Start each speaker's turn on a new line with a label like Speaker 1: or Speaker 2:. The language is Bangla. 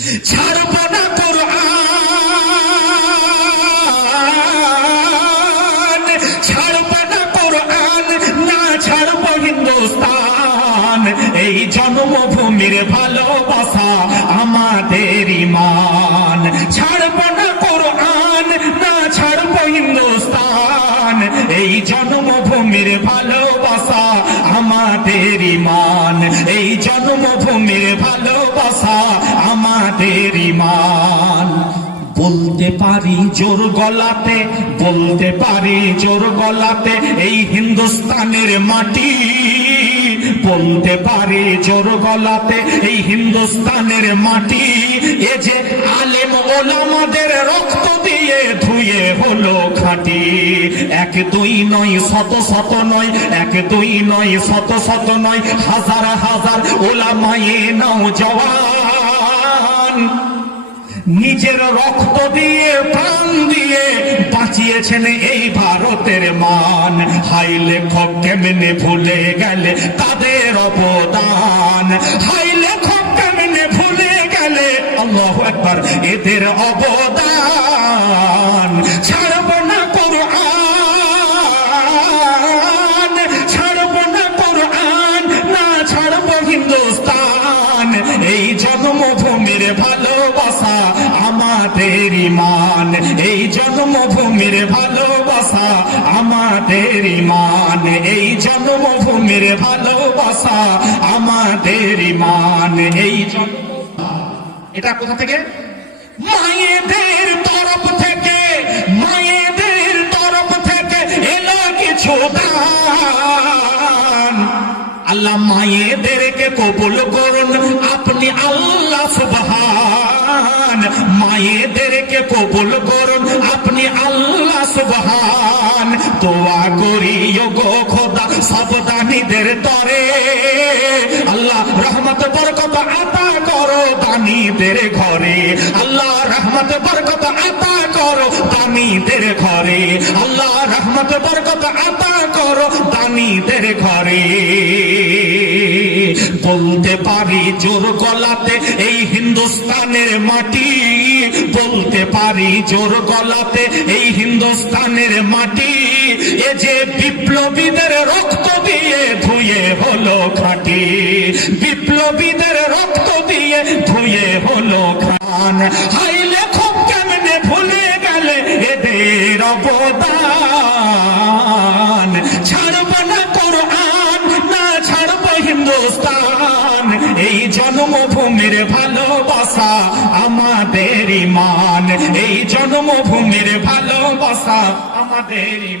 Speaker 1: ছাড়ব না কোরআন। ছাড়ব না কোরআন, না ছাড়ব হিন্দুস্তান। এই জন্মভূমির ভালোবাসা আমাদের ইমান। ছাড়ব না কোরআন, না ছাড়ব হিন্দুস্তান। এই জন্মভূমির ভালোবাসা আমাদের ইমান। এই জন্মভূমির ভালোবাসা ইমান বলতে পারি জোর গলাতে, বলতে পারি জোর গলাতে, এই হিন্দুস্তানের মাটি। বলতে পারি জোর গলাতে, এই হিন্দুস্তানের মাটি। এ যে আলেম ওলামাদের রক্ত দিয়ে ধুয়ে হলো খাঁটি। এক দুই নয়, শত শত নয়, এক দুই নয়, শত শত নয়, হাজার হাজার ওলামায়ে নাও জওয়ান নিজের রক্ত দিয়ে, প্রাণ দিয়ে বাঁচিয়েছেন এই ভারতের মান। হাই লেখক, কেমনে ভুলে গেলে তাদের অবদান? হাই লেখক, কেমনে ভুলে গেলে আল্লাহ একবার এদের অবদান। ছাড়ব না কোরআন, ছাড়ব না কোরআন, না ছাড়ব হিন্দুস্তান। এই জন্মভূমির ভালোবাসা আমাদের ইমান। এই জন্মভূমির ভালোবাসা আমাদের ইমান। এই জন্মভূমির ভালোবাসা আমাদের ইমান। এই এটা কোথা থেকে? মায়েদের তরফ থেকে, মায়েদের তরফ থেকে এলো কিছু আল্লাহ মায়েদেরকে কবুল আল্লাহ সুবহান মায়েদেরকে কবুল করুন আপনি আল্লাহ সুবহান। দোয়া করি গো খোদা সাবধানীদের তরে আল্লাহ রহমত বরকত আতা করো দানীদের ঘরে। আল্লাহ রহমত বরকত আতা করো দানীদের ঘরে। আল্লাহ রহমত বরকত আতা করো দানীদের ঘরে। বলতে পারি জোর গলাতে, এই হিন্দুস্তানের মাটি। বলতে পারি জোর গলাতে, এই হিন্দুস্তানের মাটি। এ যে বিপ্লবীদের রক্ত দিয়ে ধুয়ে হলো খাঁটি বিপ্লবীদের রক্ত দিয়ে ধুয়ে হলো খান হাই লেখক কেমনে ভুলে গেলে এদের অবদান? ছাড়ব না করো কোরআন, না ছাড়ব হিন্দুস্তান। ভালোবাসা আমাদের ইমান এই জন্মভূমির ভালোবাসা আমাদের ইমান